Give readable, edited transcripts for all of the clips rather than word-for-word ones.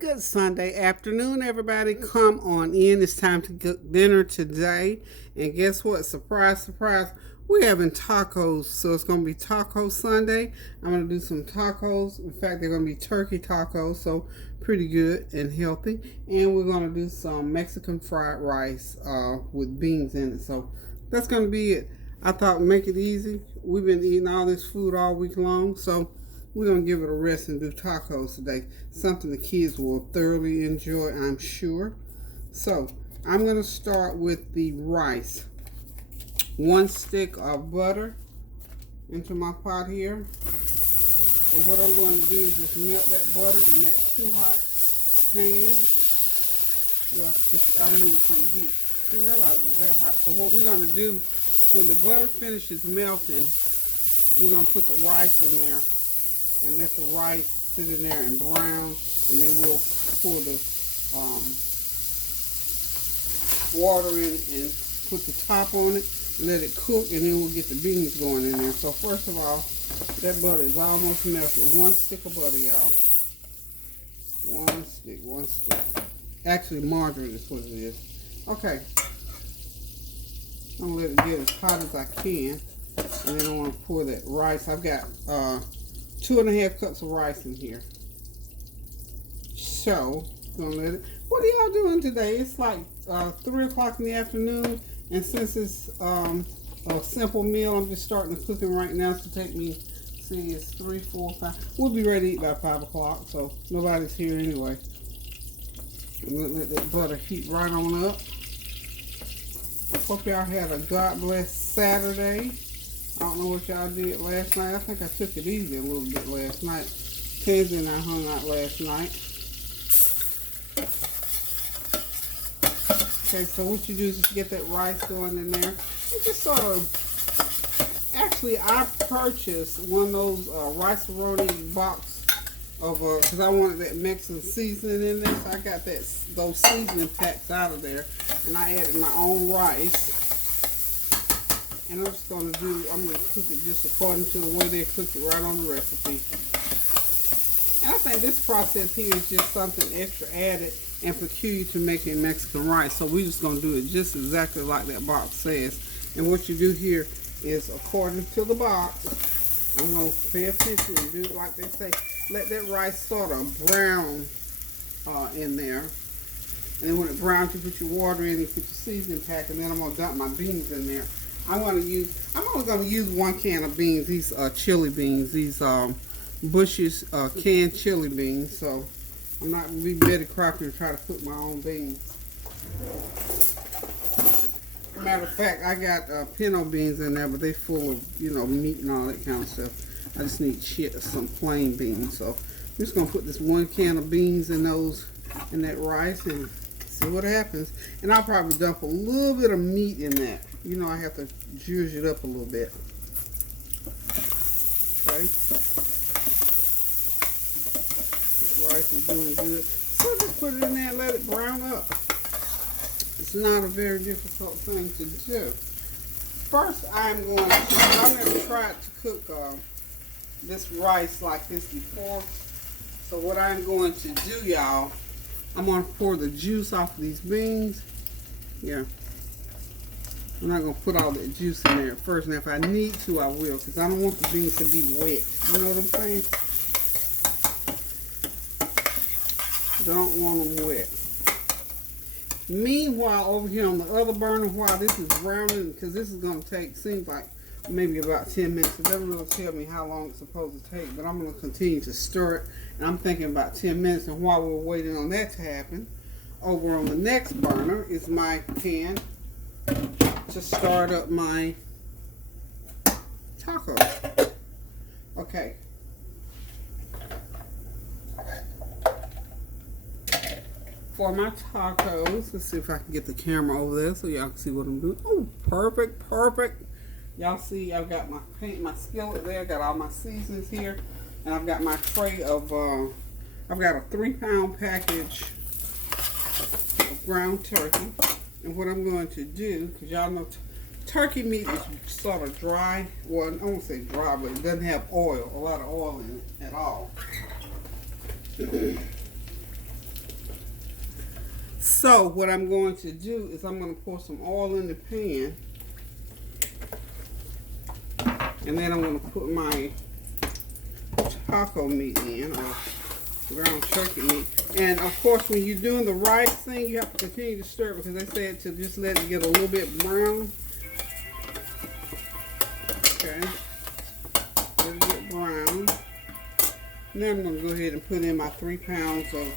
Good Sunday afternoon, everybody. Come on in. It's time to cook dinner today. And guess what? Surprise, surprise. We're having tacos. So it's going to be Taco Sunday. I'm going to do some tacos. In fact, they're going to be turkey tacos. So pretty good and healthy. And we're going to do some Mexican fried rice with beans in it. So that's going to be it. I thought make it easy. We've been eating all this food all week long. So we're going to give it a rest and do tacos today. Something the kids will thoroughly enjoy, I'm sure. So, I'm going to start with the rice. 1 stick of butter into my pot here. And what I'm going to do is just melt that butter in that too hot pan. Well, I moved from the heat. Didn't realize it was that hot. So what we're going to do, when the butter finishes melting, we're going to put the rice in there and let the rice sit in there and brown, and then we'll pour the water in and put the top on it, let it cook, and then we'll get the beans going in there. So first of all, that butter is almost melted. 1 stick of butter, y'all. 1 stick. Actually, margarine is what it is. Okay. I'm going to let it get as hot as I can, and then I want to pour that rice. I've got 2.5 cups of rice in here. So, gonna let it. What are y'all doing today? It's like 3 o'clock in the afternoon, and since it's a simple meal, I'm just starting the cooking right now. So take me, see, it's 3, 4, 5. We'll be ready to eat by 5 o'clock, so nobody's here anyway. Let that butter heat right on up. Hope y'all had a God bless Saturday. I don't know what y'all did last night. I think I took it easy a little bit last night. Cynthia and I hung out last night. Okay, so what you do is just get that rice going in there. You just sort of, actually I purchased one of those rice-a-roni box of, because I wanted that Mexican seasoning in there. So I got those seasoning packs out of there. And I added my own rice. And I'm just going to I'm going to cook it just according to the way they cook it right on the recipe. And I think this process here is just something extra added and peculiar to making Mexican rice. So we're just going to do it just exactly like that box says. And what you do here is according to the box, I'm going to pay attention and do it like they say. Let that rice sort of brown in there. And then when it browns, you put your water in, you put your seasoning pack, and then I'm going to dump my beans in there. I'm only going to use 1 can of beans. These chili beans, these Bush's canned chili beans. So I'm not going to be Betty Crocker and try to cook my own beans. Matter of fact, I got pinto beans in there, but they full of meat and all that kind of stuff. I just need some plain beans. So I'm just going to put this 1 can of beans in that rice and see what happens. And I'll probably dump a little bit of meat in that. I have to zhuzh it up a little bit. Okay. The rice is doing good. So just put it in there and let it brown up. It's not a very difficult thing to do. First, I've never tried to cook this rice like this before. So what I'm going to do, y'all, I'm going to pour the juice off of these beans. Yeah. I'm not going to put all that juice in there at first. Now, if I need to, I will, because I don't want the beans to be wet. You know what I'm saying? Don't want them wet. Meanwhile, over here on the other burner, while this is browning, because this is going to take, seems like maybe about 10 minutes. It doesn't really tell me how long it's supposed to take, but I'm going to continue to stir it. And I'm thinking about 10 minutes. And while we're waiting on that to happen, over on the next burner is my pan to start up my tacos. Okay. For my tacos, let's see if I can get the camera over there so y'all can see what I'm doing. Oh, perfect, perfect. Y'all see I've got my skillet there, got all my seasonings here, and I've got my tray of, I've got a 3-pound package of ground turkey. And what I'm going to do, because y'all know turkey meat is sort of dry. Well, I won't say dry, but it doesn't have oil, a lot of oil in it at all. So what I'm going to do is I'm going to pour some oil in the pan, and then I'm going to put my taco meat in, or ground turkey meat. And of course, when you're doing the rice thing, you have to continue to stir it, because they said to just let it get a little bit brown. Okay, let it get brown. Now I'm going to go ahead and put in my 3 pounds of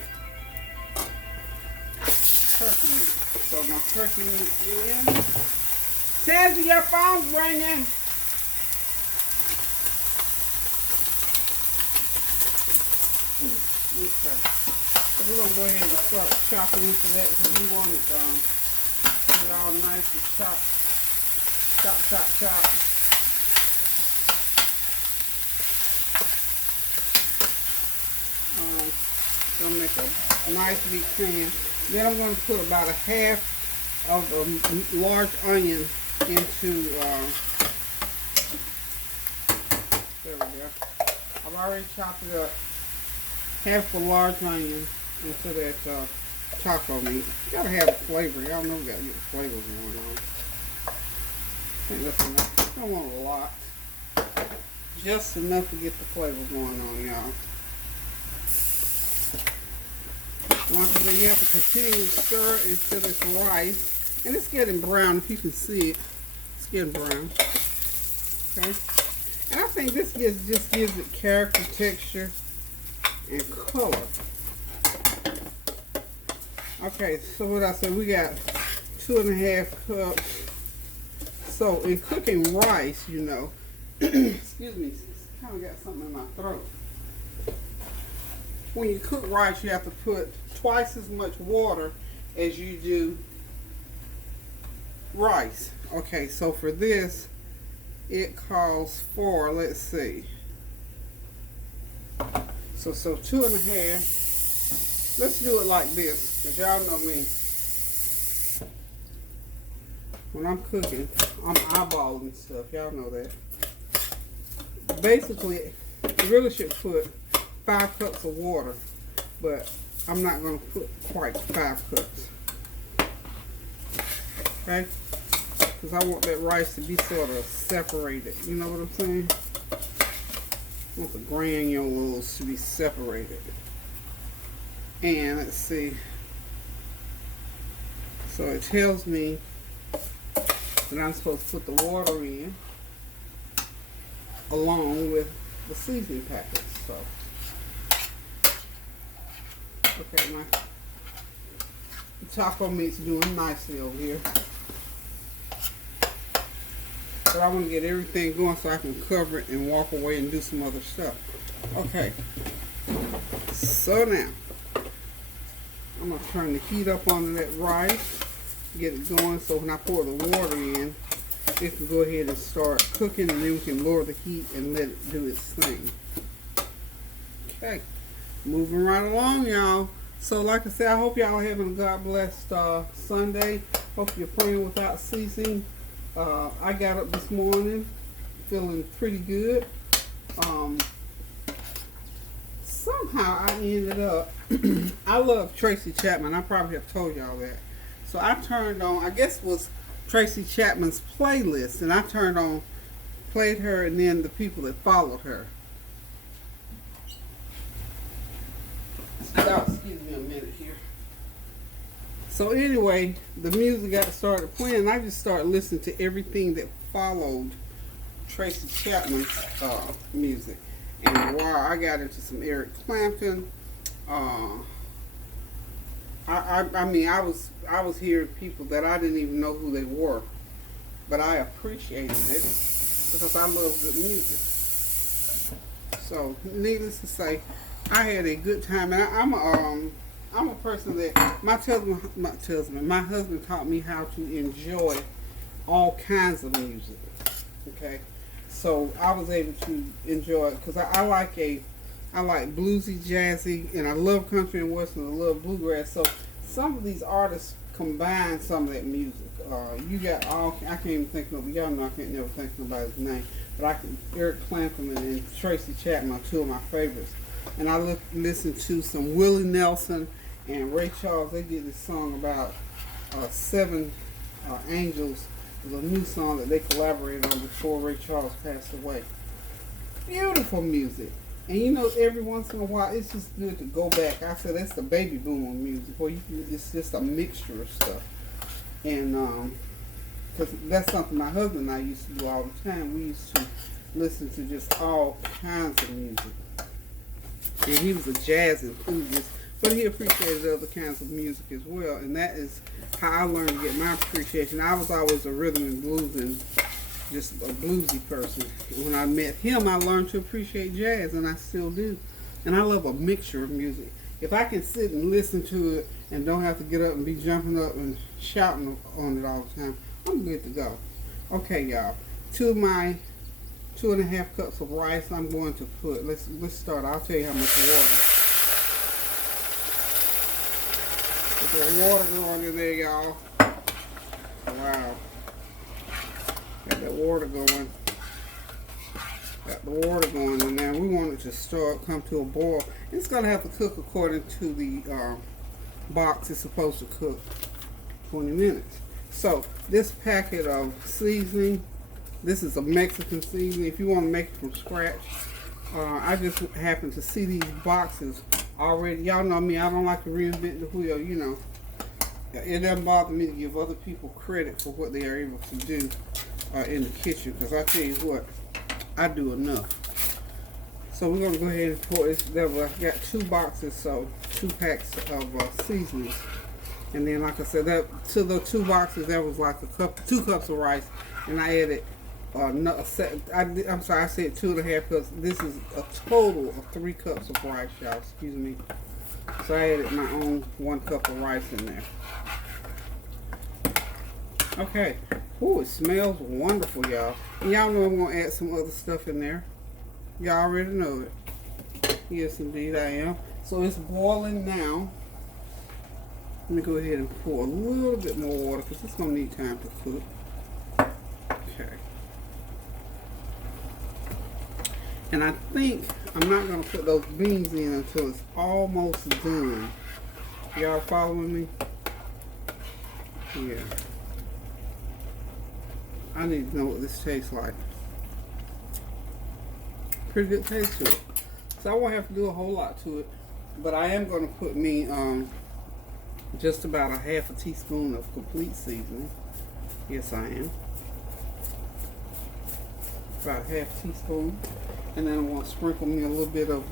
turkey meat. So my turkey meat in. Cynthia, your phone's ringing. Okay. So we're going to go ahead and start chopping into that, because we want it get all nice and chopped. Chop, chop, chop. Gonna make a nice big pan. Then I'm going to put about a half of a large onion into, there we go. I've already chopped it up. Half a large onion into that taco meat. You gotta have flavor. Y'all know we gotta get the flavor going on. I think that's enough. Don't want a lot. Just enough to get the flavor going on, y'all. Once again, you have to continue to stir it until it's rice. And it's getting brown, if you can see it. It's getting brown. Okay? And I think this just gives it character, texture, and color. Okay, so what I said, we got 2.5 cups. So in cooking rice, you know, excuse me, kind of got something in my throat. When you cook rice, you have to put twice as much water as you do rice. Okay, so for this, it calls for, let's see, so 2.5. Let's do it like this, because y'all know me. When I'm cooking, I'm eyeballing stuff. Y'all know that. Basically, you really should put 5 cups of water, but I'm not going to put quite 5 cups. Okay? Because I want that rice to be sort of separated. You know what I'm saying? I want the granules to be separated. And let's see. So it tells me that I'm supposed to put the water in along with the seasoning packets. So, okay, my taco meat's doing nicely over here. But I want to get everything going so I can cover it and walk away and do some other stuff. Okay. So now, I'm going to turn the heat up on that rice, get it going, so when I pour the water in, it can go ahead and start cooking, and then we can lower the heat and let it do its thing. Okay, moving right along, y'all. So like I said, I hope y'all are having a God-blessed Sunday. Hope you're praying without ceasing. I got up this morning feeling pretty good. Somehow I ended up, I love Tracy Chapman. I probably have told y'all that. So I turned on, I guess it was Tracy Chapman's playlist, and I turned on, played her, and then the people that followed her. Excuse me a minute here. So anyway, the music got started playing, and I just started listening to everything that followed Tracy Chapman's music. And while I got into some Eric Clapton, I mean, I was hearing people that I didn't even know who they were, but I appreciated it because I love good music. So, needless to say, I had a good time, and I'm a person that my husband taught me how to enjoy all kinds of music. Okay. So I was able to enjoy it because I like bluesy, jazzy, and I love country and western. I love bluegrass. So some of these artists combine some of that music. You got I can't even think of, y'all know I can't never think of nobody's name, but Eric Clapton and Tracy Chapman are two of my favorites. And I listen to some Willie Nelson And Ray Charles, they did this song about seven angels. It was a new song that they collaborated on before Ray Charles passed away. Beautiful music. And you know, every once in a while, it's just good to go back. I said that's the baby boom music, where it's just a mixture of stuff. And because that's something my husband and I used to do all the time. We used to listen to just all kinds of music. And he was a jazz enthusiast, but he appreciated other kinds of music as well. And that is how I learned to get my appreciation. I was always a rhythm and blues and just a bluesy person. When I met him, I learned to appreciate jazz, and I still do. And I love a mixture of music. If I can sit and listen to it and don't have to get up and be jumping up and shouting on it all the time, I'm good to go. Okay, y'all. To my 2.5 cups of rice, I'm going to put, let's start. I'll tell you how much water. Put the water going in there, y'all. Wow. Got that water going. Got the water going in there. We want it to come to a boil. It's going to have to cook according to the box. It's supposed to cook 20 minutes. So, this packet of seasoning, this is a Mexican seasoning. If you want to make it from scratch, I just happen to see these boxes already. Y'all know me, I don't like to reinvent the wheel, you know. It doesn't bother me to give other people credit for what they are able to do in the kitchen, because I tell you what, I do enough. So we're going to go ahead and pour this. I've got 2 boxes, so 2 packs of seasonings. And then, like I said, that to the 2 boxes, that was like 2 cups of rice, and I added I'm sorry, I said 2.5 cups. This is a total of 3 cups of rice, y'all. Excuse me. So I added my own 1 cup of rice in there. Okay. Ooh, it smells wonderful, y'all. And y'all know I'm gonna add some other stuff in there. Y'all already know it. Yes, indeed, I am. So it's boiling now. Let me go ahead and pour a little bit more water because it's gonna need time to cook. Okay. And I think I'm not going to put those beans in until it's almost done. Y'all following me? Yeah. I need to know what this tastes like. Pretty good taste to it. So I won't have to do a whole lot to it. But I am going to put me just about a half a teaspoon of complete seasoning. Yes, I am. About a half teaspoon. And then I want to sprinkle me a little bit of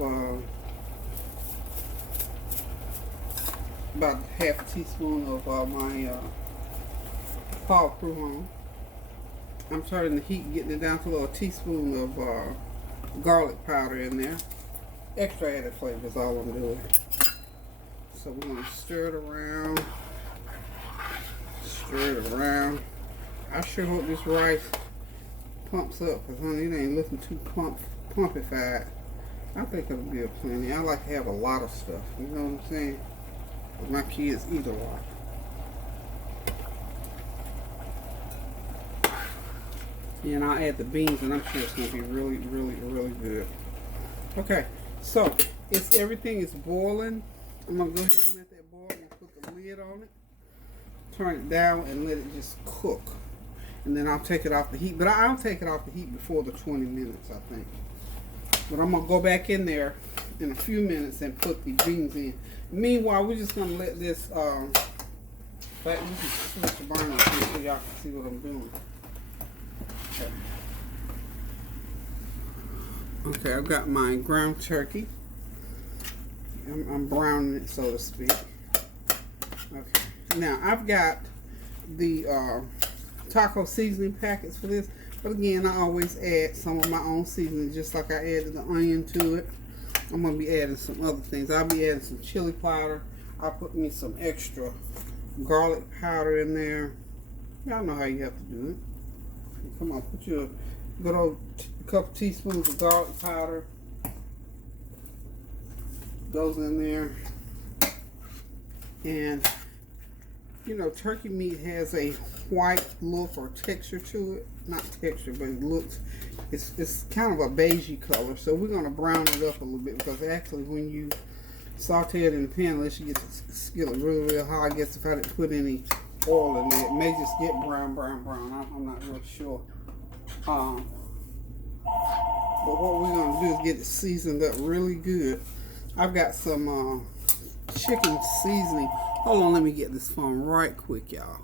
about half a teaspoon of my Paul Crouton. I'm turning the heat, getting it down to a little teaspoon of garlic powder in there. Extra added flavor is all I'm doing. So we're going to stir it around. Stir it around. I sure hope this rice pumps up, because honey, it ain't looking too pumpified. I think it'll be a plenty. I like to have a lot of stuff, you know what I'm saying? But my kids eat a lot. And I'll add the beans, and I'm sure it's going to be really, really, really good. Okay, so everything is boiling. I'm going to go ahead and let that boil. I'm going to put the lid on it, turn it down, and let it just cook. And then I'll take it off the heat. But I'll take it off the heat before the 20 minutes, I think. But I'm going to go back in there in a few minutes and put the beans in. Meanwhile, we're just going to let this, in fact, we can switch the burner here so y'all can see what I'm doing. Okay, I've got my ground turkey. I'm browning it, so to speak. Okay. Now, I've got the taco seasoning packets for this. But again, I always add some of my own seasoning, just like I added the onion to it. I'm going to be adding some other things. I'll be adding some chili powder. I'll put me some extra garlic powder in there. Y'all know how you have to do it. Come on, put your good old couple teaspoons of garlic powder. Goes in there. And, you know, turkey meat has a white look or texture to it. Not texture, but it looks, it's kind of a beigey color. So we're going to brown it up a little bit, because actually when you saute it in the pan unless you get the skillet really, real hot. I guess if I didn't put any oil in there, it may just get brown. I'm not real sure. But what we're going to do is get it seasoned up really good. I've got some chicken seasoning. Hold on, let me get this phone right quick, y'all.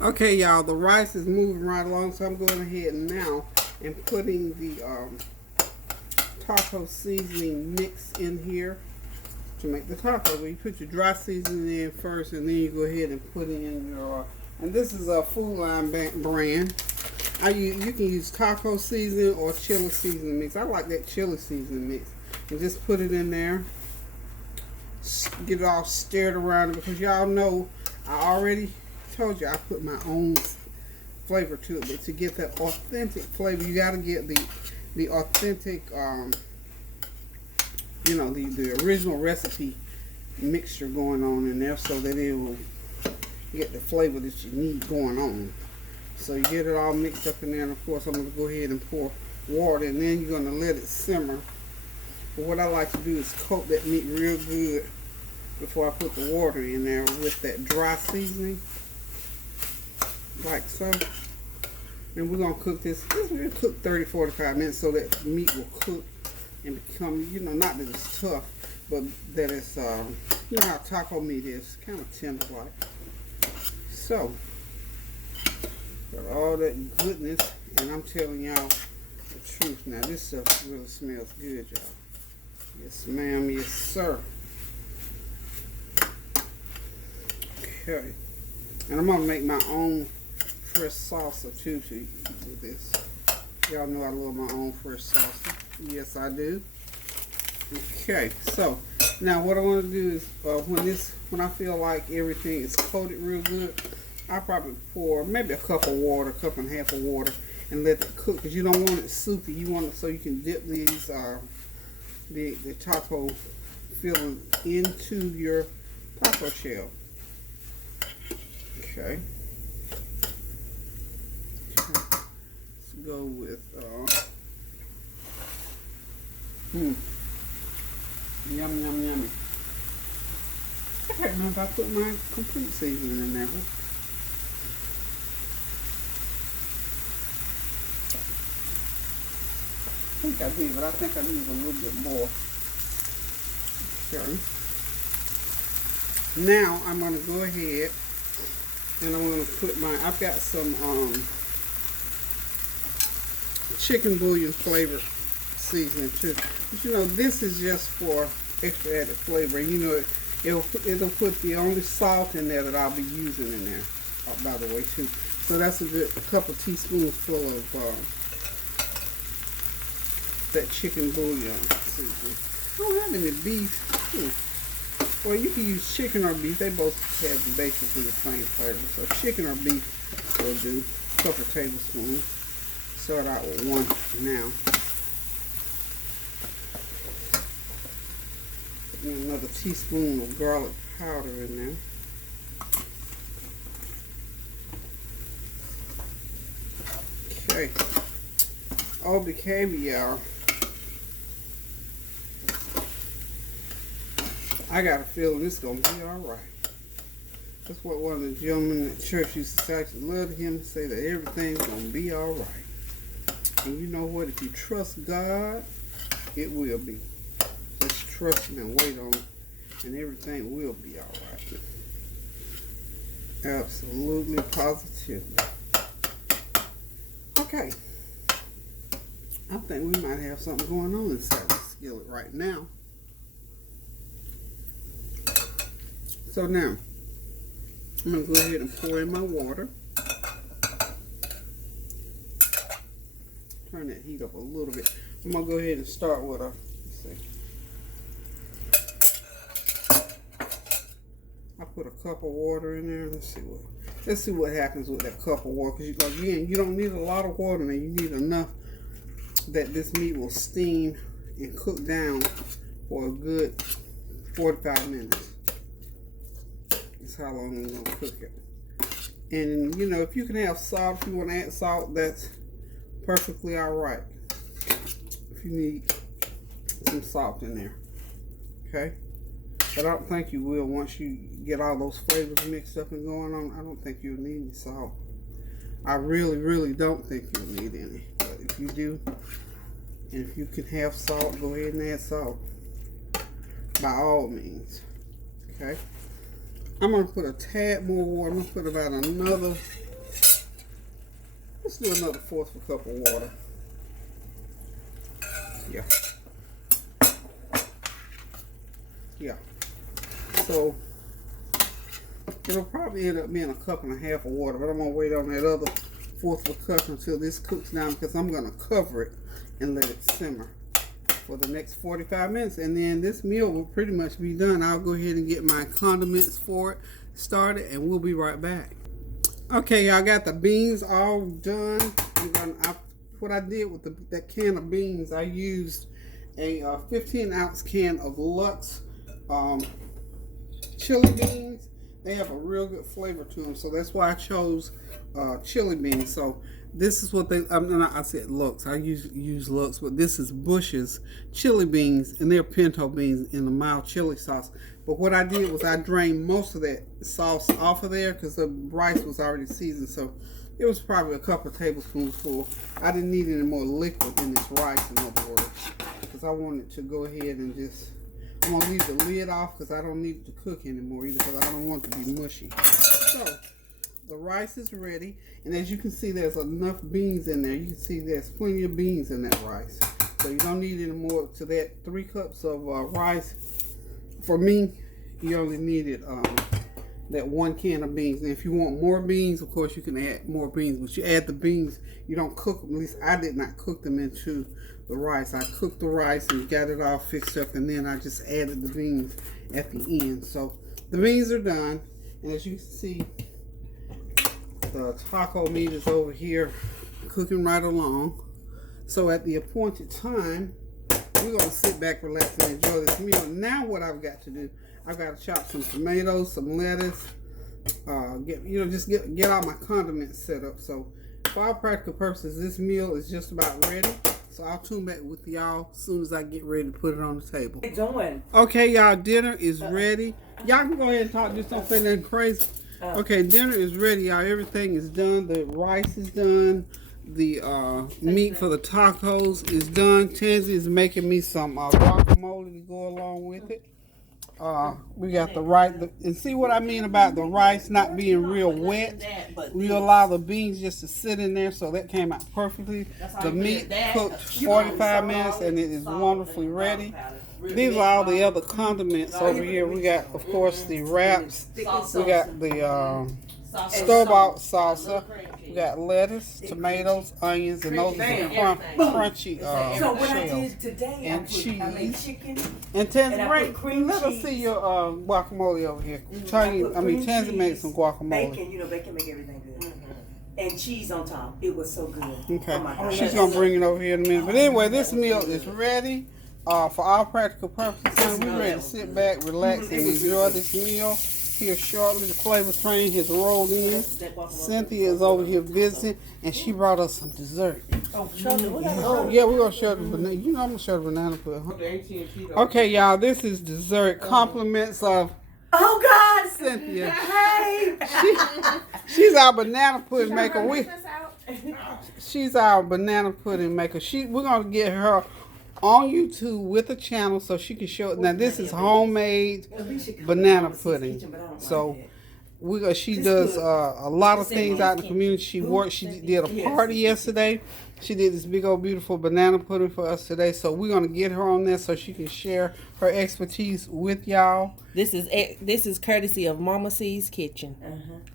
Okay, y'all, the rice is moving right along, so I'm going ahead now and putting the taco seasoning mix in here to make the taco. You put your dry seasoning in first, and then you go ahead and put in your, and this is a Food Line brand. You can use taco seasoning or chili seasoning mix. I like that chili seasoning mix. And just put it in there. Get it all stirred around because y'all know I already told you I put my own flavor to it. But to get that authentic flavor, you got to get the authentic, the original recipe mixture going on in there so that it will get the flavor that you need going on. So you get it all mixed up in there, and of course I'm going to go ahead and pour water, and then you're going to let it simmer. But what I like to do is coat that meat real good before I put the water in there with that dry seasoning, like so. And we're going to cook this. We'll cook 30-45 minutes so that meat will cook and become, not that it's tough, but that it's, you know how taco meat is, kind of tender like. So, got all that goodness, and I'm telling y'all the truth now. This stuff really smells good, y'all. Yes, ma'am. Yes, sir. Okay. And I'm going to make my own fresh salsa, too, to do this. Y'all know I love my own fresh salsa. Yes, I do. Okay. So, now what I want to do is, when I feel like everything is coated real good, I'll probably pour maybe a cup of water, a cup and a half of water, and let it cook. Because you don't want it soupy. You want it so you can dip these, the taco filling into your taco shell. Okay. Let's go with, yummy, yummy, yummy. I can't remember if I put my complete seasoning in there. I think I did, but I think I need a little bit more. Okay. Now I'm going to go ahead and I'm going to put I've got some chicken bouillon flavored seasoning too. But this is just for extra added flavor. And it'll put the only salt in there that I'll be using in there, by the way, too. So that's a couple teaspoons full of that chicken bouillon seasoning. I don't have any beef. Well, you can use chicken or beef. They both have basically the same flavor. So chicken or beef will do. A couple tablespoons. Start out with one now. And another teaspoon of garlic powder in there. Okay. Okay, y'all. I got a feeling this is going to be alright. That's what one of the gentlemen at church used to say. I used to love him to say that everything's going to be alright. And you know what? If you trust God, it will be. Just trust Him and wait on it, and everything will be alright. Absolutely, positively. Okay. I think we might have something going on inside this skillet right now. So now, I'm going to go ahead and pour in my water. Turn that heat up a little bit. I'm going to go ahead and start with let's see. I put a cup of water in there. Let's see what happens with that cup of water. Because again, you don't need a lot of water in there. You need enough that this meat will steam and cook down for a good 45 minutes. That's how long I'm going to cook it. And if you can have salt, if you want to add salt, that's perfectly alright. If you need some salt in there. Okay? But I don't think you will once you get all those flavors mixed up and going on. I don't think you'll need any salt. I really, really don't think you'll need any. But if you do, and if you can have salt, go ahead and add salt. By all means. Okay? I'm going to put a tad more water. I'm going to put about another, let's do another 1/4 cup of water. Yeah. Yeah. So, it'll probably end up being 1.5 cups of water, but I'm going to wait on that other 1/4 of a cup until this cooks down because I'm going to cover it and let it simmer for the next 45 minutes. And then this meal will pretty much be done. I'll go ahead and get my condiments for it started and we'll be right back. Okay, y'all, got the beans all done. What I did with that can of beans, I used a 15-ounce can of Lux chili beans. They have a real good flavor to them, so that's why I chose chili beans. So this is what I said Lux. I use Lux, but this is Bush's chili beans, and they're pinto beans in a mild chili sauce. But what I did was I drained most of that sauce off of there because the rice was already seasoned. So it was probably a couple of tablespoons full. I didn't need any more liquid in this rice, in other words, because I wanted to go ahead and just, I'm going to leave the lid off because I don't need it to cook anymore either because I don't want it to be mushy. So the rice is ready, and as you can see, there's enough beans in there. You can see there's plenty of beans in that rice. So you don't need any more to that 3 cups of rice. For me, you only needed that 1 can of beans. And if you want more beans, of course, you can add more beans. But you add the beans, you don't cook them. At least I did not cook them into the rice. I cooked the rice and got it all fixed up, and then I just added the beans at the end. So the beans are done, and as you can see, the taco meat is over here cooking right along. So at the appointed time, we're going to sit back, relax, and enjoy this meal. Now what I've got to do, I've got to chop some tomatoes, some lettuce, get all my condiments set up. So for all practical purposes, this meal is just about ready. So I'll tune back with y'all as soon as I get ready to put it on the table. What you doing? Okay, y'all, dinner is ready. Y'all can go ahead and talk. Just don't say nothing crazy. Okay, dinner is ready, y'all. Everything is done. The rice is done. The meat for the tacos is done. Tansy is making me some guacamole to go along with it. We got the rice, and see what I mean about the rice not being real wet. We allow the beans just to sit in there, so that came out perfectly. The meat cooked 45 minutes, and it is wonderfully ready. These are all the other condiments over here. We got, of course, the wraps. We got the store-bought salsa. We got lettuce, tomatoes, onions, and those are the crunchy So what I shells. did today, And I cheese. chicken. And Tansy, And I put cream let us cheese. see your guacamole over here. Tansy made some guacamole. Bacon, bacon make everything good. And cheese on top. It was so good. Okay, Oh my God. she's gonna bring it over here in a minute. But anyway, this meal is ready. For all practical purposes, we're ready to sit back, relax, and enjoy this meal. Here shortly, the flavor train has rolled in. Cynthia is over here visiting, and she brought us some dessert. Yeah, we're gonna show the banana. You know I'm gonna show the banana pudding. Okay, y'all, this is dessert. Compliments of Oh God, Cynthia. Hey. She's our banana pudding maker. She's our banana pudding maker. We're gonna get her on YouTube with a channel so she can show it. Now this is homemade banana pudding. So she does a lot of things out in the community. She did a party yesterday. She did this big old beautiful banana pudding for us today. So we're gonna get her on there so she can share her expertise with y'all. This is courtesy of Mama C's Kitchen.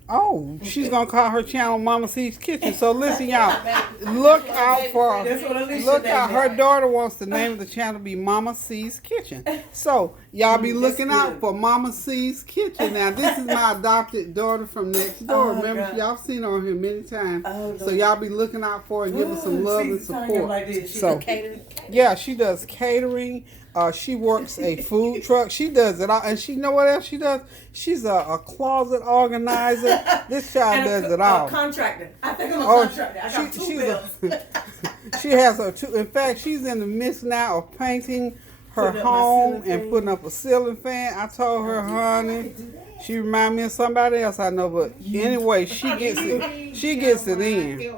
Oh, she's gonna call her channel Mama C's Kitchen. So listen, y'all, look out for her daughter wants the name of the channel to be Mama C's Kitchen. So y'all be looking out for Mama C's Kitchen. Now this is my adopted daughter from next door. Remember, y'all seen her on here many times. So y'all be looking out for her and give her some love and support. So yeah, she does catering. She works a food truck. She does it all. And she know what else she does? She's a closet organizer. This child does it all. Contractor. I think I'm a contractor. I got two bills. She has her two. In fact, she's in the midst now of painting her Putting up my home ceiling and fan. putting up a ceiling fan. I told her, honey, she remind me of somebody else I know, but anyway, she gets it. She gets it in.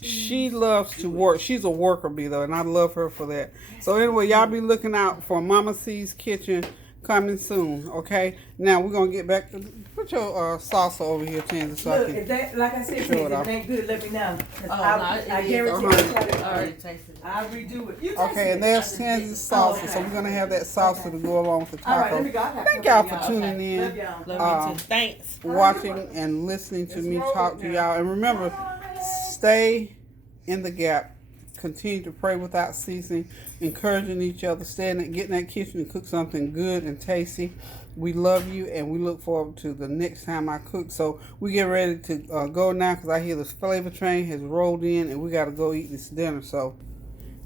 She loves to work. She's a worker bee though, and I love her for that. So anyway, y'all be looking out for Mama C's Kitchen coming soon. Okay. Now we're gonna get back to put your salsa over here, Tansy, so I Look, can. if that, like I said, Show it if off. it ain't good, let me know. 'Cause Oh, I no, it is. guarantee Already tasted it. I'll redo it. You Okay, tasted and it. there's Tansy's salsa, so we're gonna have that salsa to go along with the All right, let me taco. go. I got Thank a y'all couple for of tuning in. Love y'all. Love you too. Thanks. Watching and listening to me talk to y'all. And remember, stay in the gap. Continue to pray without ceasing, encouraging each other, stay in that, get in that kitchen and cook something good and tasty. We love you, and we look forward to the next time I cook. So we get ready to go now because I hear the flavor train has rolled in, and we got to go eat this dinner. So,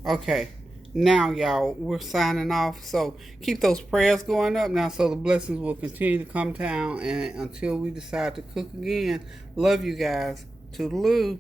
okay. Now, y'all, we're signing off. So keep those prayers going up now so the blessings will continue to come down and until we decide to cook again. Love you guys. Toodaloo.